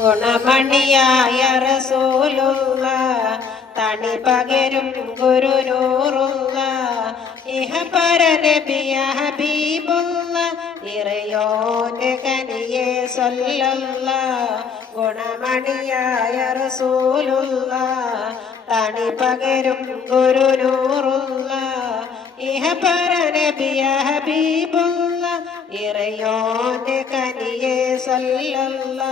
ഗുണമണിയായ റസൂലുള്ള തണി പകരും ഗുരുനൂറുള്ള ഇഹപര നബിയ ഹബീബുള്ള ഇറയോന്റെ കനിയെ സല്ലല്ല ഗുണമണിയായ റസൂലുള്ള തണി പകരും ഗുരുനൂറുള്ള ഇഹപര നബിയ ഹബീബുള്ള ഇറയോന്റെ കനിയെ സല്ലല്ല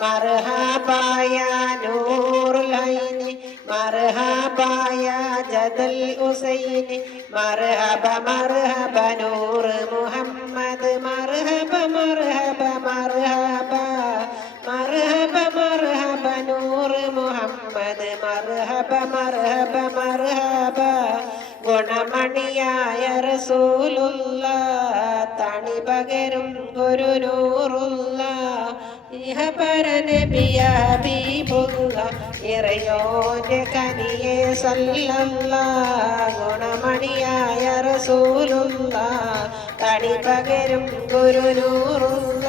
മർഹബായ നൂറുൽ ഐനി മർഹബായ ജദൽ ഹുസൈനി മർഹബ മർഹബ നൂർ മുഹമ്മദ് മർഹബ മർഹബ മർഹബ മർഹബ മർഹബ നൂർ മുഹമ്മദ് മർഹബ മർഹബ മർഹബ ഗുണമണിയായ റസൂലുള്ള തണി പകരും ഗുരുനൂറുള്ള ഇഹപര നബിയ ഹബീബുള്ള ഇറയോന്റെ കനിയെ സല്ലല്ല ഗുണമണിയായ റസൂലുള്ള തണി പകരും ഗുരുനൂറുള്ള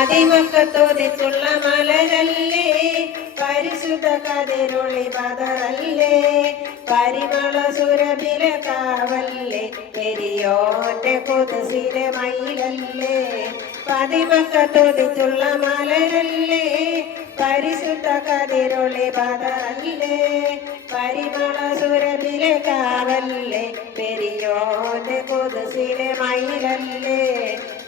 പതിമക്കത്തോതിത്തുള്ള മലരല്ലേ പരിശുദ്ധ കതിരൊളി ബദറല്ലേ പരിമള സുരഭില കാവല്ലേ പെരിയോന്റെ കൊതുസിലെ മയിലല്ലേ പതിമക്കത്തോതിത്തുള്ള മലരല്ലേ പരിശുദ്ധ കതിരൊളി ബദറല്ലേ പരിമള സുരഭില കാവല്ലേ പെരിയോന്റെ കൊതുസിലെ മയിലല്ലേ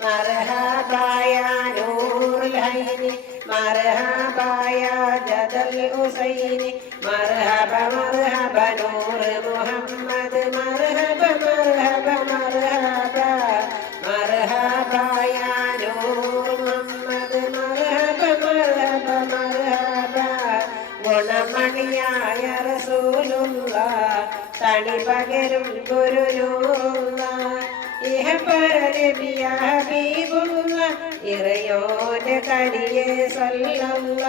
മർഹബായ നൂറുൽ ഐനി മർഹബായ ജദൽ ഹുസൈനി മർഹബ മർഹബ നൂർ മുഹമ്മദ് മർഹബ മർഹബ മർഹബ മർഹബായ നൂർ മുഹമ്മദ് മർഹബ മർഹബ മർഹബ ഗുണമണിയായ റസൂലുള്ള തണി പകരും ഗുരുനൂറുള്ള ഇഹപര നബിയ ഹബീബുള്ള ഇറയോന്റെ കനിയെ സല്ലല്ല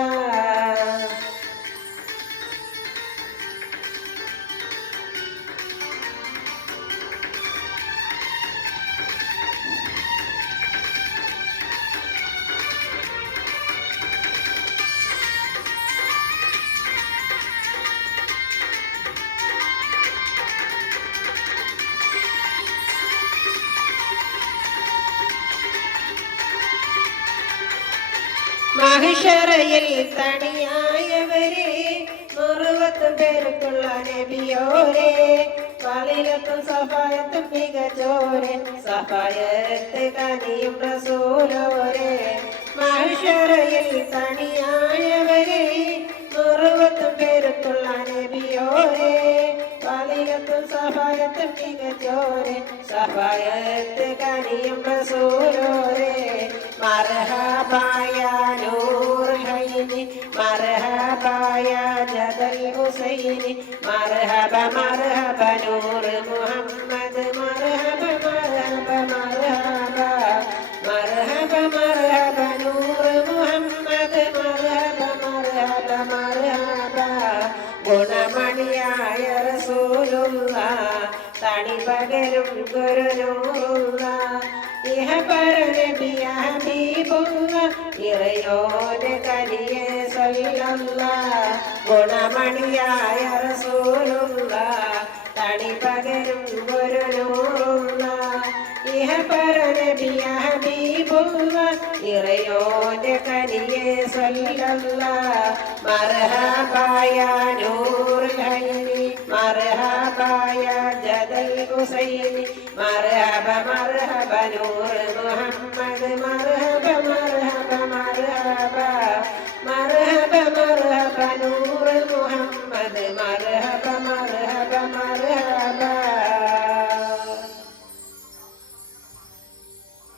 മഹിഷറയിൽ തണിയായവരെ മുറുവത്തും പേർക്കുള്ള നബിയോരെ കളിലത്തും സഫായത്തും മികച്ചോരെ സഫായത്ത് കനിയും റസൂലോരെ മഹിഷറയിൽ തണിയായവരെ മുറുവത്തും പേർക്കുള്ള നബിയോരെ കളിലത്തും സഫായത്തും മികച്ചോരെ സഫായത്ത് കനിയും റസൂലോരെ മർഹബായ നൂറുൽ ഐനി മർഹബായ ജദൽ ഹുസൈനി മർഹബ മർഹബ നൂർ മുഹമ്മദ് മർഹബ മർഹബ മർഹബ മർഹബ മർഹബ നൂർ മുഹമ്മദ് മർഹബ മർഹബ മർഹബ ഗുണമണിയായ റസൂലുള്ള തണി പകരും ഗുരുനൂറുള്ള ഇഹപര നബിയ ഹബീബുള്ള ഇറയോന്റെ കനിയെ സല്ലല്ല ഗുണമണിയായ റസൂലുള്ള തണി പകരും ഗുരുനൂറുള്ള ഇഹപര നബിയ ഹബീബുള്ള ഇറയോന്റെ കനിയെ സല്ലല്ല മർഹബായ നൂറുൽ ഐനി മർഹബായ ജദൽ ഹുസൈനി മർഹബ മർഹബ നൂർ മുഹമ്മദ് മർഹബ